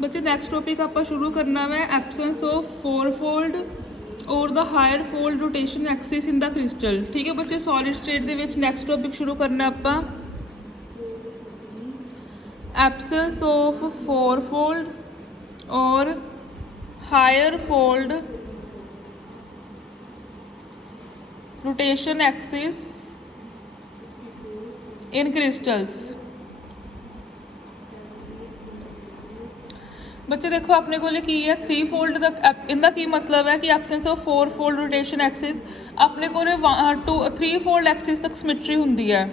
बच्चे next topic आप शुरू करना है एब्सेंस ऑफ फोर फोल्ड और the higher fold rotation axis in the crystal. ठीक है बच्चे, सॉलिड स्टेट दे विच नैक्सट टॉपिक शुरू करना आप एब्सेंस ऑफ फोर फोल्ड और higher fold rotation axis in crystals. बच्चे देखो अपने को की है थ्री फोल्ड इनका की मतलब है कि absence of four fold rotation axis अपने को थ्री फोल्ड एक्सिस तक सिमिट्री होंगी है।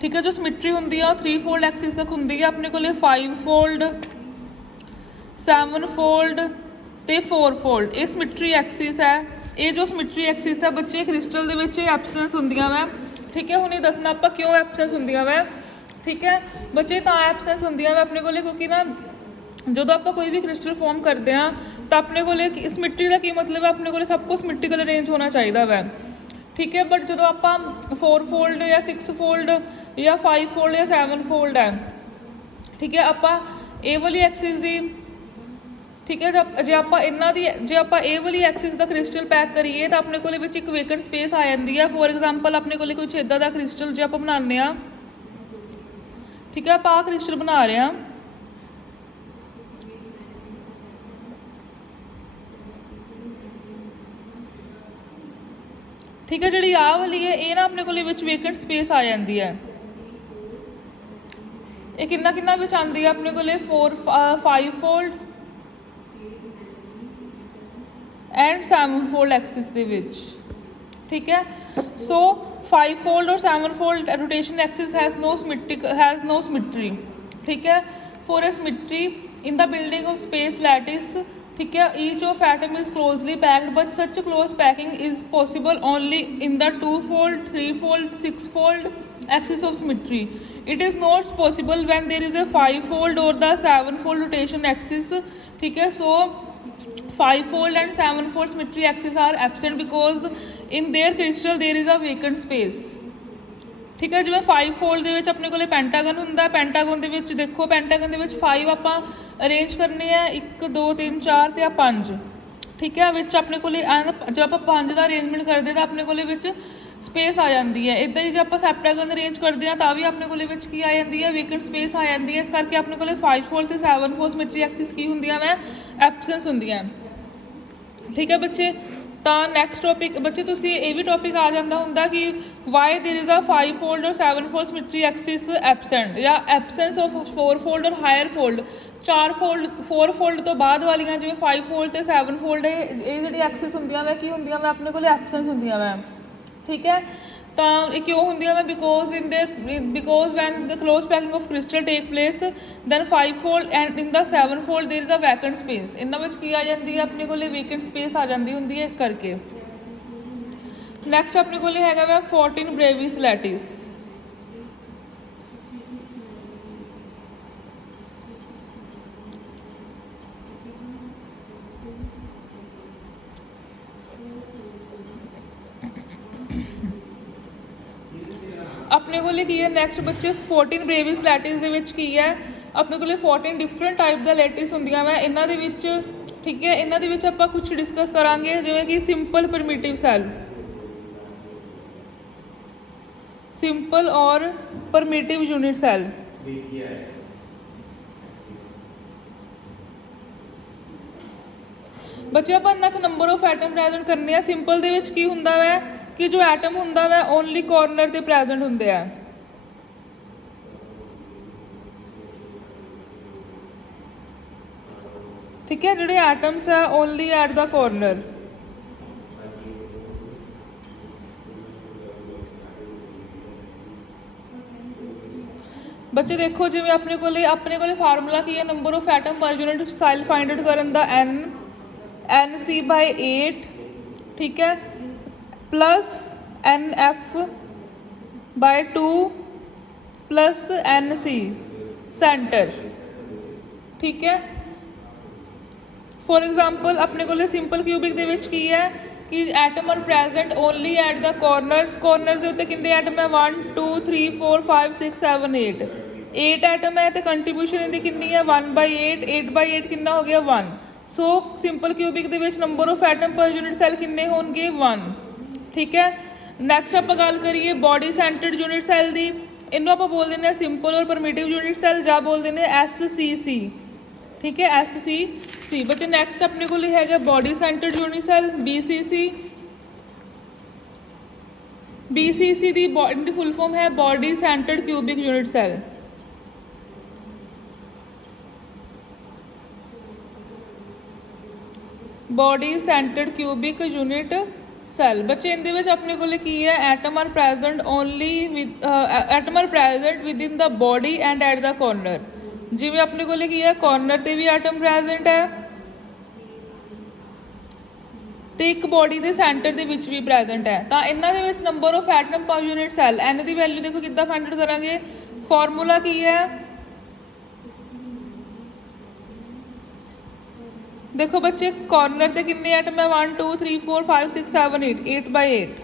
ठीक है, जो सिमिट्री होंगी है थ्री फोल्ड एक्सिस तक होंगी है। अपने को फाइव फोल्ड सैवन फोल्ड ते फोर फोल्ड ये सिमिट्री एक्सिस है। ये जो सिमिट्री एक्सिस है बच्चे क्रिस्टल दे विच एब्सेंस होंदियां वै। ठीक है, हुण दसना आपां क्यों एब्सेंस होंदियां वै। ठीक है बच्चे, तो एब्सेंस होंदियां वै अपने को क्योंकि ना जो आप कोई भी क्रिस्टल फॉर्म करते हैं तो अपने को सिमिट्री का की मतलब है अपने को सब कुछ सिमिट्रिकल अरेंज होना चाहिए वै। ठीक है, बट जो आप फोर फोल्ड या सिक्स फोल्ड या फाइव फोल्ड या सैवन फोल्ड है, ठीक है, आप ए वाली एक्सिस की, ठीक है, जे आप इन्हों की जे आप ए वाली एक्सिस का क्रिस्टल पैक करिए तो अपने को एक वेकेंट स्पेस आ जाती है। फॉर एग्जाम्पल अपने को कुछ इदा का क्रिस्टल जो आप बनाने, ठीक है, आप क्रिस्टल बना रहे हैं, ठीक है, जी आ वाली है ये ना अपने को वेकेंट स्पेस आ जाती है। ये किन्ना किन्ना विच आती है अपने को four five fold and seven fold axis दे विच। ठीक है, सो फाइव फोल्ड और seven fold rotation axis has no symmetry. ठीक है, for a symmetry in the building of space lattice, ठीक है, each of atom is closely packed but such close packing is possible only in the two fold three fold six fold axis of symmetry. It is not possible when there is a five fold और the seven fold rotation axis. ठीक है, so five fold and seven fold symmetry axis are absent because in there crystal there is a vacant space. ठीक है, जिवें five fold के अपने को pentagon होंदा, पेंटागन के देखो पेंटागन के फाइव आप अरेंज करने हैं, एक दो तीन चार तो पाँच। ठीक है, विच अपने को जब आप पाँच का अरेंजमेंट करते तो अपने को स्पेस आ जाती है। इदा ही जब आप सैप्टागन अरेंज करते हैं तो भी अपने को की आ जाती है, वेकेंट स्पेस आ जाती है। इस करके अपने को फाइव फोल्ड तो सैवन फोल्ड सिमिट्री एक्सिस की होंदियां वै एब्सेंस होंदियां। ठीक है बच्चे, तो नैक्सट टॉपिक बच्चे तुसी ये भी टॉपिक आ जाता होंगे कि why there is a five fold और seven fold symmetry axis absent या एब्सेंस ऑफ फोर फोल्ड और हायर फोल्ड। चार फोल्ड फोर फोल्ड तो बाद वालियां जिवें फाइव फोल्ड तो सैवन फोल्ड ये जी एक्सिस होंदियां वै की होंदियां वै अपने को एब्सेंस होंदियां वै। ठीक है, तो ये क्यों होंदियां वै because in there because when the close packing of crystal take place then five fold and in the seven fold there is a vacant space. इन्होंने की आ जाती है अपने को वेकेंट स्पेस आ जाती होंगी है। इस करके नैक्सट अपने को हैगा वै 14 ब्रेविस लैटिस। अपने को की है नैक्सट बच्चे 14 ब्रेविस लैटिस दे विच की है अपने को 14 डिफरेंट टाइप द लैटिस होंदियां वै इन्हां दे विच। ठीक है, इन्हां दे विच आपां कुछ डिस्कस करांगे जिवें कि सिंपल परमिटिव सैल, सिंपल और परमिटिव यूनिट सैल। बच्चे आप इन्हां च नंबर ऑफ एटम प्रेजेंट करने। सिंपल दे विच की हुंदा वै कि जो एटम होंदा वै ओनली कॉर्नर ते प्रेजेंट होंदे आ। ठीक है, जिहड़े एटम्स है ओनली एट द कॉर्नर। बच्चे देखो जिवें अपने को फार्मूला की है number of atom per unit cell find out करन दा एन सी बाय 8। ठीक है, plus N F by 2 plus N C centre. ठीक है, फॉर एग्जाम्पल अपने को सिंपल क्यूबिक दे विच की है कि atom are present only at the corners. Corners के उत्ते कितने एटम है 1 2 3 4 5 6 7 8। 8 ਐਟਮ ਹੈ ਤੇ ਕੰਟਰੀਬਿਊਸ਼ਨ ਇਹਦੀ ਕਿੰਨੀ ਹੈ 1/8, 8/8 ਕਿੰਨਾ ਹੋ ਗਿਆ 1। ਸੋ ਸਿੰਪਲ ਕਿਊਬਿਕ ਦੇ ਵਿੱਚ ਨੰਬਰ ਆਫ ਐਟਮ ਪਰ ਯੂਨਿਟ ਸੈੱਲ ਕਿੰਨੇ ਹੋਣਗੇ 1। ਠੀਕ ਹੈ। ਨੈਕਸਟ ਆਪਾਂ ਗੱਲ ਕਰੀਏ ਬੋਡੀ ਸੈਂਟਰਡ ਯੂਨਿਟ ਸੈੱਲ ਦੀ, ਇਹਨੂੰ ਆਪਾਂ ਬੋਲ ਦਿੰਦੇ ਹਾਂ ਸਿੰਪਲ ਔਰ ਪਰਮਿਟਿਵ ਯੂਨਿਟ ਸੈੱਲ ਜਾਂ ਬੋਲ ਦਿੰਦੇ SCC। ਠੀਕ ਹੈ SCC। ਬੱਚੇ ਨੈਕਸਟ ਆਪਣੇ ਕੋਲ ਹੈਗਾ body centred unit cell BCC। BCC ਦੀ ਫੁੱਲ ਫਾਰਮ ਹੈ body centred cubic unit cell. Body centred cubic unit cell. ਬੱਚੇ ਇਹਦੇ ਵਿੱਚ ਆਪਣੇ ਕੋਲ ਕੀ ਹੈ atom are present only with atom are present within the body and at the corner. ਜਿਵੇਂ ਆਪਣੇ ਕੋਲ ਕੀ ਹੈ ਕੋਰਨਰ ਤੇ ਵੀ ਐਟਮ ਪ੍ਰੈਜ਼ੈਂਟ ਹੈ ਤੇ ਇੱਕ ਬੋਡੀ ਦੇ ਸੈਂਟਰ ਦੇ ਵਿੱਚ ਵੀ ਪ੍ਰੈਜ਼ੈਂਟ ਹੈ। ਤਾਂ ਇਹਨਾਂ ਦੇ ਵਿੱਚ ਨੰਬਰ ਆਫ ਐਟਮ ਪਰ ਯੂਨਿਟ ਸੈੱਲ n ਦੀ ਵੈਲਿਊ ਦੇਖੋ ਕਿੱਦਾਂ ਫਾਈਂਡ ਆਊਟ ਕਰਾਂਗੇ। ਫਾਰਮੂਲਾ ਕੀ ਹੈ देखो बच्चे कॉर्नर ते कितने एटम है 1 2 3 4 5 6 7 8 8/8।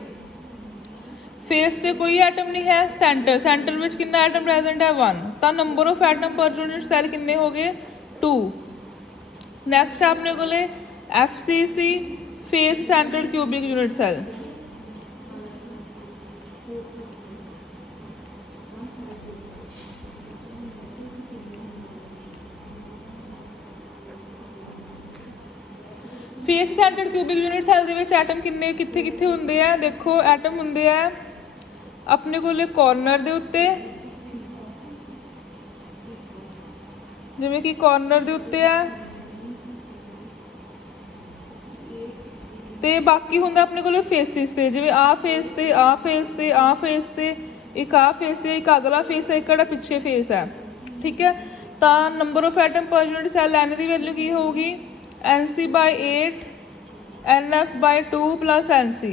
फेस ते कोई एटम नहीं है। सेंटर में कितना एटम प्रेजेंट है 1। तो number of atom per unit cell कितने हो गए 2। नैक्सट है अपने को FCC face centred cubic unit cell. Face centred cubic unit cell दे विच एटम किन्ने कित्थे कित्थे हुंदे आ देखो एटम हुंदे आ अपने कोले कॉर्नर दे उत्ते जिवें कि कॉर्नर दे उत्ते आ ते बाकी हुंदा अपने कोले फेसिस ते जिवें आ फेस ते आ फेस ते आ फेस ते एक आ फेस ते एक अगला फेस है एक जेहड़ा पिछे फेस है। ठीक है। तो number of atom per unit cell n की वैल्यू की होगी NC/8 NF/2 प्लस NC।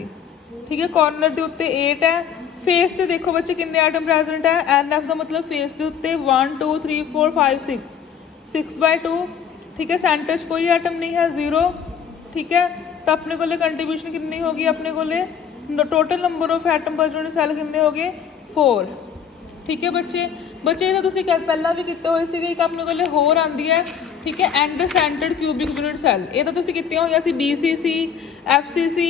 ठीक है। कॉर्नर के उत्ते 8 है। फेस ते देखो बच्चे कितने आइटम प्रेजेंट है NF का मतलब फेस के उत्ते 1 2 3 4 5 6 6/2। ठीक है। सेंटर च कोई आइटम नहीं है 0। ठीक है। तो अपने को कंट्रीब्यूशन कितनी होगी अपने को total number of atom per unit cell कितने हो गए 4। ठीक है बच्चे बच्चे तो तुसीं पहला भी किए हुए थे एक अपने को होर आती है। ठीक है। End centred cubic unit cell ये तो तुसीं कीते होए सी BCC FCC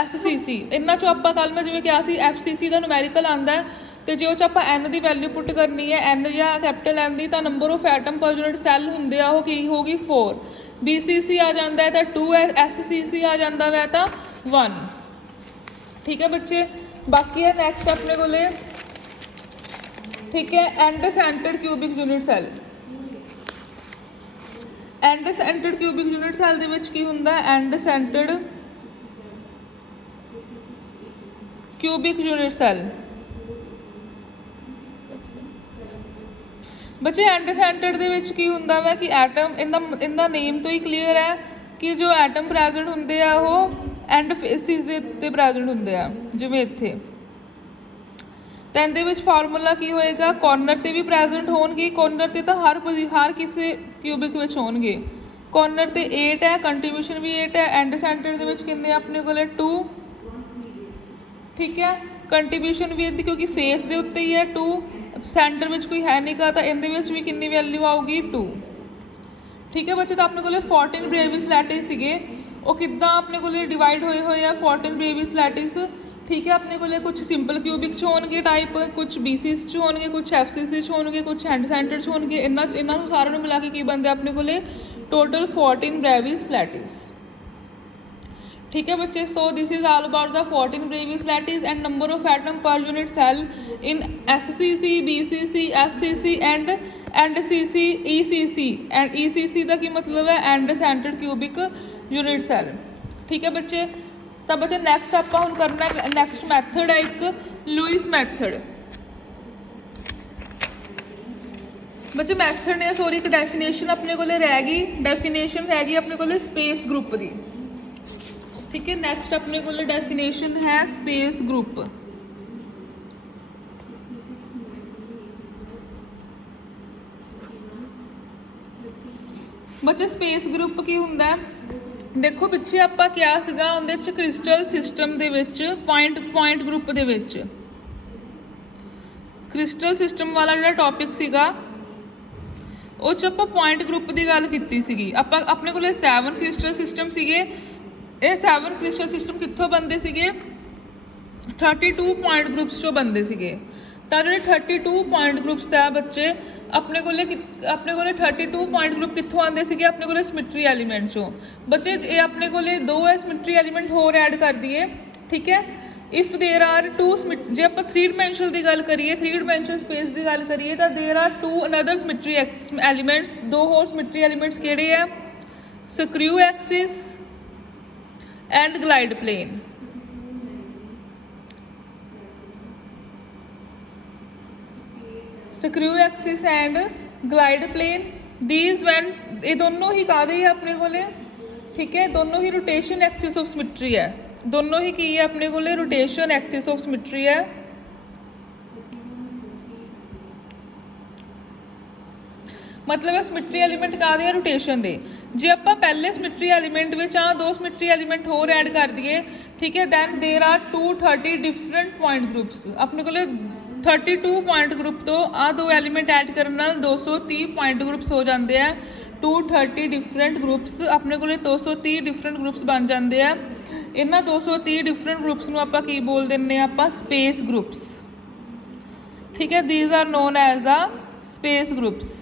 SCC। इन्हां चों आपां कल मैं जिवें कहा सी FCC का न्यूमैरिकल आंदा है तो जो आपां n की वैल्यू पुट करनी है n या कैपिटल N की तो number of atom per unit cell हुंदे आ की होगी 4। BCC आ जाता है तो 2 SCC आ जाता है तो 1। ठीक है बच्चे बाकी है नैक्सट अपने को ठीक है end centred cubic unit cell. End centred cubic unit cell दे विच की हुंदा end centred cubic unit cell. बच्चे एंड सेंटर्ड दे विच की हुंदा वा कि एटम इनदा नेम तो ही क्लीयर है कि जो एटम प्रेजेंट हुंदे आ वो एंड फेसिस दे उत्ते प्रेजेंट हुंदे आ जिवें इत्थे। तो इहदे विच फार्मूला की होएगा कॉर्नर ते भी प्रेजेंट होणगे कॉर्नर ते तो हर किसी क्यूबिक विच होणगे। कॉर्नर ते 8 है कंट्रीब्यूशन भी 8 है एंड सेंटर दे विच कितने अपने को 2। ठीक है। कंट्रीब्यूशन भी इहदी क्योंकि फेस दे उत्ते ही है 2 सेंटर विच कोई है नहीं गा तो इहदे विच भी कितनी वैल्यू आऊगी 2। ठीक है बच्चे तो अपने को 14 ब्रेविस लैटिस सीगे वो किद्दां अपने को डिवाइड होए हुए हैं 14 ब्रेविस लैटिस। ठीक है। अपने को कुछ सिंपल क्यूबिक च होणगे टाइप कुछ BCC च होणगे कुछ FCC च होणगे कुछ एंड सेंटर च होणगे इन्हां सारिਆਂ मिला के की बनते अपने को टोटल 14 ब्रेविस लैटिस। ठीक है बच्चे so this is all about the 14 Bravais lattice and number of atom per unit cell in SCC BCC FCC and CC ECC and ECC का की मतलब है end centred cubic unit cell. ठीक है बच्चे तो बच्चे नैक्सट आप हम करना नैक्सट मैथड है एक लुईस मैथड। बच्चे मैथड ने सॉरी एक डेफिनेशन अपने को रह गई डेफिनेशन हैगी अपने को स्पेस ग्रुप की। ठीक है। नैक्सट अपने को डेफिनेशन है स्पेस ग्रुप। बच्चे स्पेस ग्रुप की हुंदा देखो पिछे आपां क्या सीगा उहदे च crystal system they which point group they which crystal system ਵਾਲਾ ਜਿਹੜਾ ਟੌਪਿਕ ਸੀਗਾ ਉਹ 'ਚ ਆਪਾਂ ਪੁਆਇੰਟ ਗਰੁੱਪ ਦੀ ਗੱਲ ਕੀਤੀ ਸੀਗੀ। ਆਪਾਂ ਆਪਣੇ ਕੋਲੇ 7 ਕ੍ਰਿਸਟਲ ਸਿਸਟਮ ਸੀਗੇ। ਇਹ 7 ਕ੍ਰਿਸਟਲ ਸਿਸਟਮ ਕਿੱਥੋਂ ਬਣਦੇ ਸੀਗੇ? 32 ਪੁਆਇੰਟ ਗਰੁੱਪਸ 'ਚੋਂ ਬਣਦੇ ਸੀਗੇ। ਤਾਂ ਜਿਹੜੇ 32 ਪੁਆਇੰਟ ਗਰੁੱਪਸ ਆ ਬੱਚੇ ਆਪਣੇ ਕੋਲੇ 32 ਪੁਆਇੰਟ ਗਰੁੱਪ ਕਿੱਥੋਂ ਆਉਂਦੇ ਸੀਗੇ? ਆਪਣੇ ਕੋਲੇ ਸਿਮੈਟਰੀ ਐਲੀਮੈਂਟ 'ਚੋਂ। ਬੱਚੇ ਇਹ ਆਪਣੇ ਕੋਲੇ 2 ਸਿਮੈਟਰੀ ਐਲੀਮੈਂਟ ਹੋਰ ਐਡ ਕਰ ਦਈਏ, ਠੀਕ ਹੈ। ਇਫ ਦੇਰ ਆਰ 2 ਜੇ ਆਪਾਂ 3 ਡਾਇਮੈਂਸ਼ਨਲ ਦੀ ਗੱਲ ਕਰੀਏ, 3 ਡਾਇਮੈਂਸ਼ਨਲ ਸਪੇਸ ਦੀ ਗੱਲ ਕਰੀਏ ਤਾਂ ਦੇਰ ਆਰ 2 ਅਨਦਰ ਸਿਮੈਟਰੀ ਐਲੀਮੈਂਟਸ। 2 ਹੋਰ ਸਿਮੈਟਰੀ ਐਲੀਮੈਂਟਸ ਕਿਹੜੇ ਆ? Screw axis and glide plane. Screw axis and glide plane these when ਇਹ ਦੋਨੋਂ ਹੀ ਕਾਹਦੇ ਆ ਆਪਣੇ ਕੋਲੇ, ਠੀਕ ਹੈ। ਦੋਨੋਂ ਹੀ ਰੋਟੇਸ਼ਨ ਐਕਸਿਸ ਆਫ ਸਿਮੈਟਰੀ ਹੈ। ਦੋਨੋਂ ਹੀ ਕੀ ਹੈ ਆਪਣੇ ਕੋਲੇ? ਰੋਟੇਸ਼ਨ ਐਕਸਿਸ ਆਫ ਸਿਮੈਟਰੀ ਹੈ। ਮਤਲਬ ਸਿਮੈਟਰੀ ਐਲੀਮੈਂਟ ਕਾਹਦੇ ਆ? ਰੋਟੇਸ਼ਨ ਦੇ। ਜੇ ਆਪਾਂ ਪਹਿਲੇ ਸਿਮੈਟਰੀ ਐਲੀਮੈਂਟ ਵਿੱਚ ਆ 2 ਸਿਮੈਟਰੀ ਐਲੀਮੈਂਟ ਹੋਰ ਐਡ ਕਰ ਦਈਏ, ਠੀਕ ਹੈ, ਦੈਨ ਦੇਰ ਆਰ 230 ਡਿਫਰੈਂਟ ਪੁਆਇੰਟ ਗਰੁੱਪਸ। ਆਪਣੇ ਕੋਲੇ 32 ਪੁਆਇੰਟ ਗਰੁੱਪ ਤੋਂ ਆ 2 ਐਲੀਮੈਂਟ ਐਡ ਕਰਨ ਨਾਲ 230 ਪੁਆਇੰਟ ਗਰੁੱਪਸ ਹੋ ਜਾਂਦੇ ਆ। 230 ਡਿਫਰੈਂਟ ਗਰੁੱਪਸ ਆਪਣੇ ਕੋਲੇ 230 ਡਿਫਰੈਂਟ ਗਰੁੱਪਸ ਬਣ ਜਾਂਦੇ ਆ। ਇਹਨਾਂ 230 ਡਿਫਰੈਂਟ ਗਰੁੱਪਸ ਨੂੰ ਆਪਾਂ ਕੀ ਬੋਲ ਦਿੰਦੇ ਆ? ਆਪਾਂ ਸਪੇਸ ਗਰੁੱਪਸ, ਠੀਕ ਹੈ। These are known as a space groups,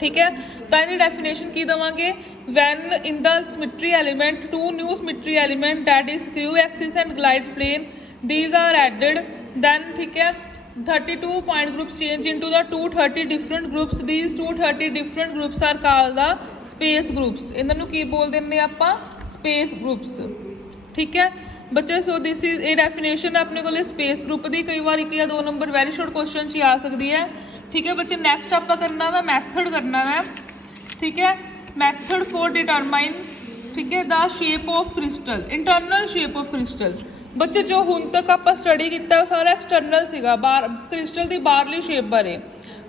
ਠੀਕ ਹੈ। ਤਾਂ ਇਹਦੀ ਡੈਫੀਨੇਸ਼ਨ ਕੀ ਦੇਵਾਂਗੇ? When in the symmetry element 2 new symmetry element that is screw axis and glide plane these are added then, ठीक है, 32 point groups change into the 230 different groups. These 230 different groups are called the space groups. ਇਹਨਾਂ ਨੂੰ ਕੀ ਬੋਲ ਦਿੰਦੇ ਆਪਾਂ? space groups, ਠੀਕ ਹੈ ਬੱਚੇ। ਸੋ ਦਿਸ ਇਜ਼ ਇਹ ਡੈਫੀਨੇਸ਼ਨ ਆਪਣੇ ਕੋਲੇ ਸਪੇਸ ਗਰੁੱਪ ਦੀ। ਕਈ ਵਾਰ 1 ਜਾਂ 2 ਨੰਬਰ ਵੈਰੀ ਸ਼ੋਰਟ ਕੁਐਸਚਨ 'ਚ ਹੀ ਆ ਸਕਦੀ ਹੈ, ਠੀਕ ਹੈ ਬੱਚੇ। ਨੈਕਸਟ ਆਪਾਂ ਕਰਨਾ ਵਾ ਮੈਥਡ ਕਰਨਾ ਵਾ, ਠੀਕ ਹੈ। ਮੈਥਡ ਫॉर ਡਿਟਰਮਾइन, ਠੀਕ ਹੈ, the shape of crystal, internal shape of crystal. ਬੱਚੇ ਜੋ ਹੁਣ ਤੱਕ ਆਪਾਂ ਸਟੱਡੀ ਕੀਤਾ ਉਹ ਸਾਰਾ ਐਕਸਟਰਨਲ ਸੀਗਾ, ਕ੍ਰਿਸਟਲ ਦੀ ਬਾਹਰਲੀ ਸ਼ੇਪ ਬਾਰੇ।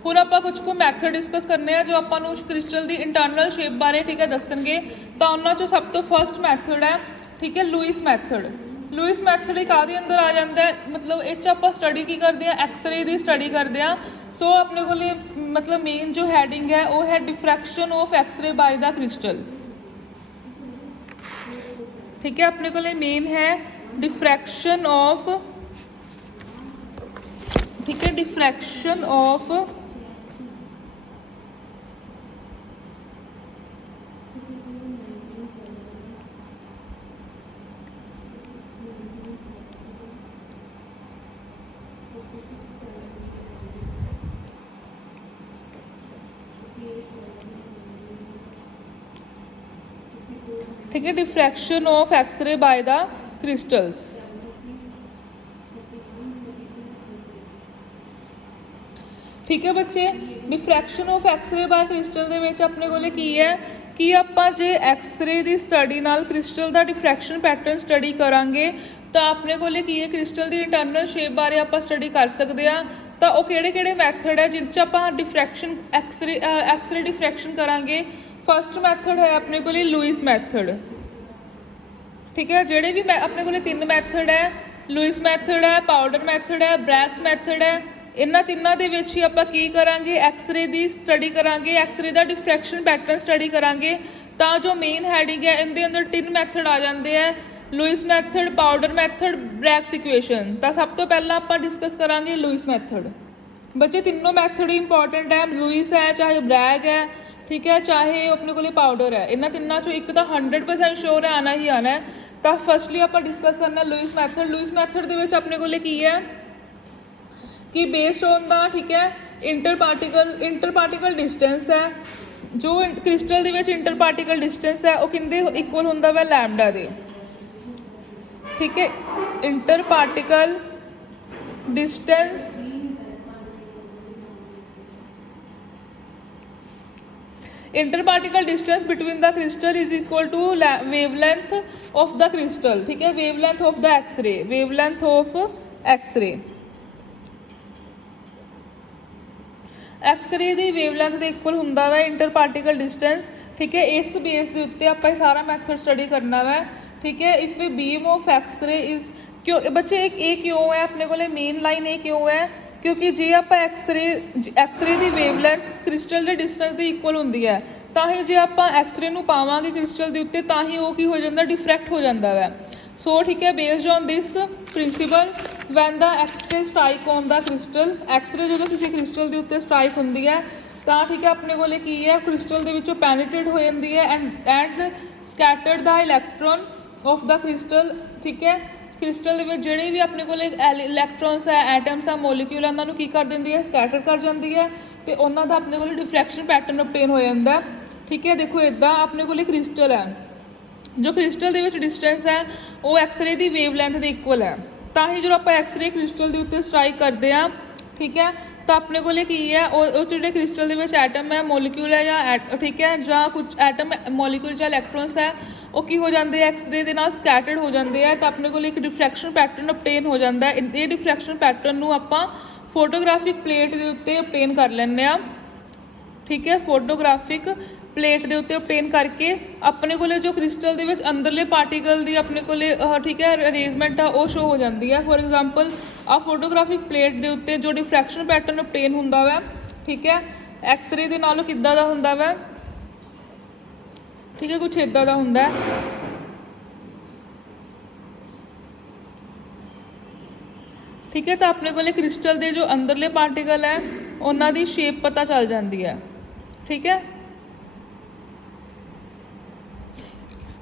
ਹੁਣ ਆਪਾਂ ਕੁਝ ਕੁ ਮੈਥਡ ਡਿਸਕਸ ਕਰਨੇ ਆ ਜੋ ਆਪਾਂ ਨੂੰ ਕ੍ਰਿਸਟਲ ਦੀ ਇੰਟਰਨਲ ਸ਼ੇਪ ਬਾਰੇ, ਠੀਕ ਹੈ, ਦੱਸਣਗੇ। ਤਾਂ ਉਹਨਾਂ 'ਚੋਂ ਸਭ ਤੋਂ ਫਸਟ ਮੈਥਡ ਹੈ, ਠੀਕ ਹੈ, ਲੂਇਸ ਮੈਥਡ। ਲੂਇਸ ਮੈਥਡ ਇੱਕ ਕਾਹਦੇ ਅੰਦਰ ਆ ਜਾਂਦਾ ਹੈ? ਮਤਲਬ ਇਹ 'ਚ ਆਪਾਂ ਸਟੱਡੀ ਕੀ ਕਰਦੇ ਹਾਂ? ਐਕਸਰੇ ਦੀ ਸਟੱਡੀ ਕਰਦੇ ਹਾਂ। ਸੋ ਆਪਣੇ ਕੋਲ ਮਤਲਬ ਮੇਨ ਜੋ ਹੈਡਿੰਗ ਹੈ ਉਹ ਹੈ diffraction of x ray by the crystal, ਠੀਕ ਹੈ। ਆਪਣੇ ਕੋਲ ਮੇਨ ਹੈ डिफ्रैक्शन ऑफ, ठीक है, डिफ्रैक्शन ऑफ ठीक है, diffraction of x-ray by the crystals, ਠੀਕ ਹੈ ਬੱਚੇ। Diffraction of x ray by crystal ਦੇ ਵਿੱਚ ਆਪਣੇ ਕੋਲੇ ਕੀ ਹੈ ਕਿ ਆਪਾਂ ਜੇ ਐਕਸਰੇ ਦੀ ਸਟੱਡੀ ਨਾਲ ਕ੍ਰਿਸਟਲ ਦਾ ਡਿਫਰੈਕਸ਼ਨ ਪੈਟਰਨ ਸਟੱਡੀ ਕਰਾਂਗੇ ਤਾਂ ਆਪਣੇ ਕੋਲੇ ਕੀ ਹੈ? ਕ੍ਰਿਸਟਲ ਦੀ ਇੰਟਰਨਲ ਸ਼ੇਪ ਬਾਰੇ ਆਪਾਂ ਸਟੱਡੀ ਕਰ ਸਕਦੇ ਹਾਂ। ਤਾਂ ਉਹ ਕਿਹੜੇ ਮੈਥਡ ਹੈ ਜਿਸ 'ਚ ਆਪਾਂ ਡਿਫਰੈਕਸ਼ਨ ਐਕਸਰੇ ਡਿਫਰੈਕਸ਼ਨ ਕਰਾਂਗੇ? ਫਸਟ ਮੈਥਡ ਹੈ ਆਪਣੇ ਕੋਲੇ ਲੂਇਸ ਮੈਥਡ, ਠੀਕ ਹੈ। ਜਿਹੜੇ ਵੀ ਆਪਣੇ ਕੋਲੇ 3 ਮੈਥਡ ਹੈ, ਲੂਇਸ ਮੈਥਡ ਹੈ, ਪਾਊਡਰ ਮੈਥਡ ਹੈ, ਬ੍ਰੈਗਸ ਮੈਥਡ ਹੈ, ਇਹਨਾਂ ਤਿੰਨਾਂ ਦੇ ਵਿੱਚ ਹੀ ਆਪਾਂ ਕੀ ਕਰਾਂਗੇ? ਐਕਸਰੇ ਦੀ ਸਟੱਡੀ ਕਰਾਂਗੇ, ਐਕਸਰੇ ਦਾ ਡਿਫਰੈਕਸ਼ਨ ਪੈਟਰਨ ਸਟੱਡੀ ਕਰਾਂਗੇ। ਤਾਂ ਜੋ ਮੇਨ ਹੈਡਿੰਗ ਹੈ ਇਹਦੇ ਅੰਦਰ 3 ਮੈਥਡ ਆ ਜਾਂਦੇ ਹੈ, Lewis method, powder method, Bragg's equation. ਤਾਂ ਸਭ ਤੋਂ ਪਹਿਲਾਂ ਆਪਾਂ ਡਿਸਕਸ ਕਰਾਂਗੇ ਲੂਇਸ ਮੈਥਡ। ਬੱਚੇ ਤਿੰਨੋਂ ਮੈਥਡ ਹੀ ਇੰਪੋਰਟੈਂਟ ਹੈ, ਲੂਇਸ ਹੈ ਚਾਹੇ ਬ੍ਰੈਗ ਹੈ, ਠੀਕ ਹੈ, ਚਾਹੇ ਆਪਣੇ ਕੋਲੇ ਪਾਊਡਰ ਹੈ। ਇਹਨਾਂ ਤਿੰਨਾਂ 'ਚੋਂ ਇੱਕ ਤਾਂ 100% ਸ਼ੋਰ ਹੈ, ਆਉਣਾ ਹੀ ਆਉਣਾ ਹੈ। ਤਾਂ ਫਸਟਲੀ ਆਪਾਂ ਡਿਸਕਸ ਕਰਨਾ ਲੂਇਸ ਮੈਥਡ। ਲੂਇਸ ਮੈਥਡ ਦੇ ਵਿੱਚ ਆਪਣੇ ਕੋਲੇ ਕੀ ਹੈ ਕਿ ਬੇਸਡ ਔਨ ਦਾ, ਠੀਕ ਹੈ, ਇੰਟਰ ਪਾਰਟੀਕਲ ਡਿਸਟੈਂਸ ਹੈ। ਜੋ ਕ੍ਰਿਸਟਲ ਦੇ ਵਿੱਚ ਇੰਟਰ ਪਾਰਟੀਕਲ ਡਿਸਟੈਂਸ ਹੈ ਉਹ ਕਿੰਦੇ ਇਕੁਅਲ ਹੁੰਦਾ ਵਾ? ਲੈਮਡਾ ਦੇ, ਠੀਕ ਹੈ। Interparticle distance interparticle distance between the crystal is equal to wavelength of the crystal, ठीक है, wavelength of the X-ray, wavelength of X-ray. X-ray ਦੀ ਵੇਵਲੈਂਥ ਦੇ ਇਕੁਅਲ ਹੁੰਦਾ ਵਾ ਇੰਟਰ ਪਾਰਟੀਕਲ ਡਿਸਟੈਂਸ, ਠੀਕ ਹੈ। ਇਸ ਬੇਸ ਦੇ ਉੱਤੇ ਆਪਾਂ ਸਾਰਾ ਮੈਥਡ ਸਟੱਡੀ ਕਰਨਾ ਵਾ, ਠੀਕ ਹੈ। If beam of x-ray is, क्यों बच्चे एक ए क्यों है अपने को मेन लाइन ए क्यों है क्योंकि जे आप एक्सरे की वेवलैंथ क्रिस्टल के डिस्टेंस की इक्वल होंगी है, तो ही जे आप एक्सरे नूं पावांगे क्रिस्टल के उत्ते, तो ही वो की हो जाता, डिफ्रैक्ट हो जाता है। सो ठीक है, based on this principle when the x-ray strike on the crystal, x-ray जो किसी क्रिस्टल के उत्ते स्ट्राइक होंगी है, तो ठीक है अपने को की है क्रिस्टल के विचों पैनीट्रेट हो जाती है and scattered the electron of the crystal. ठीक है, क्रिस्टल के जोड़े भी अपने को इलैक्ट्रॉन्स है, एटम्स है, मोलीक्यूल है, उन्होंने की कर देंगी है, ਸਕੈਟਰ कर जाती है, तो उन्होंने अपने को डिफ्रैक्शन पैटर्न ऑबटेन हो जाता है। ठीक है, देखो इदा अपने को क्रिस्टल है, जो क्रिस्टल के डिस्टेंस है वो एक्सरे की वेवलैंथ के इक्वल है, तो ही जो आप एक्सरे क्रिस्टल के उत्ते स्ट्राइक करते हैं, ठीक है, तो अपने को की है वो जो क्रिस्टल के एटम है, मोलीक्यूल है, या ठीक है, या कुछ एटम मोलीक्यूल या इलैक्ट्रॉन्स है, वो की हो जाते हैं एक्सरे के नाल ਸਕੈਟਰਡ हो जाते हैं, तो अपने को एक डिफ्रैक्शन पैटर्न ऑबटेन हो जाता है। ये डिफ्रैक्शन पैटर्न आप फोटोग्राफिक प्लेट के उत्ते ऑबटेन कर लेंगे आ। ठीक है, फोटोग्राफिक प्लेट के उत्ते ऑबटेन करके अपने को जो क्रिस्टल के अंदरले पार्टिकल की अपने को ठीक है अरेंजमेंट आ वो शो हो जाती है। For example a photographic plate के उत्ते जो डिफ्रैक्शन पैटर्न ऑबटेन होंदा वै, ठीक है, एक्सरे के नालों किद्दां दा हुंदा वै, ठीक है, कुछ इदां दा हुंदा है। ठीक है, तो अपने को क्रिस्टल के जो अंदरले पार्टिकल है उन्हों की शेप पता चल जाती है। ठीक है,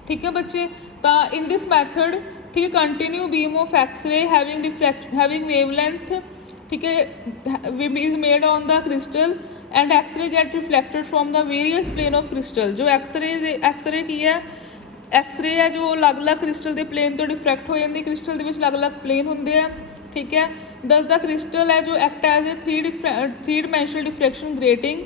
ठीक है बच्चे, तो इन दिस मैथड ठीक है continue beam of X-ray having wavelength, ठीक है, is made on the crystal and X-ray get reflected from the various plane of crystal. जो एक्सरे की है, एक्सरे है जो अलग अलग क्रिस्टल के प्लेन तो डिफ्रैक्ट हो जाती, क्रिस्टल के अलग अलग प्लेन होंगे हैं। ठीक है, दस द क्रिस्टल है जो act as a three dimensional diffraction grating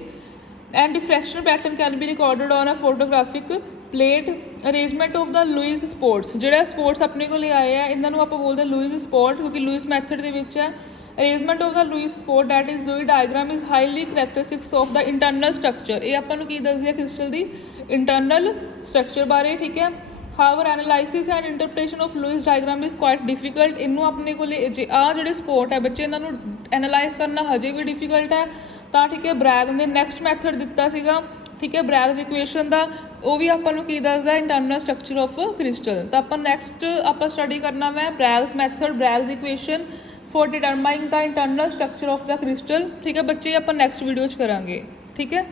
and diffraction pattern can be recorded on a photographic plate. Arrangement of the Laue spots, जो स्पॉट्स अपने को आए हैं इन्हों आप बोलते हैं लुइस स्पॉट, क्योंकि लुइस मैथड के है। Arrangement of the Laue spot that is Laue diagram is highly characteristics of the internal structure. ये आपको की दसदी है क्रिस्टल की इंटरनल स्ट्रक्चर बारे। ठीक है, however analysis and interpretation of Lewis diagram is quite difficult. इनू अपने को जो स्पॉट है बच्चे इन्हों एनालाइज करना हजे भी डिफिकल्ट है। तो ठीक है, ब्रैग ने नैक्सट मैथड दिता सीगा, ठीक है, ब्रैग्स इक्वेशन का, वो भी आपको की दसदा इंटरनल स्ट्रक्चर ऑफ क्रिस्टल। तो आप नैक्सट आप स्टडी करना है Bragg's method, Bragg's equation for determining the internal structure of the crystal. ठीक है बच्चे, आप नैक्सट वीडियो करांगे। ठीक है।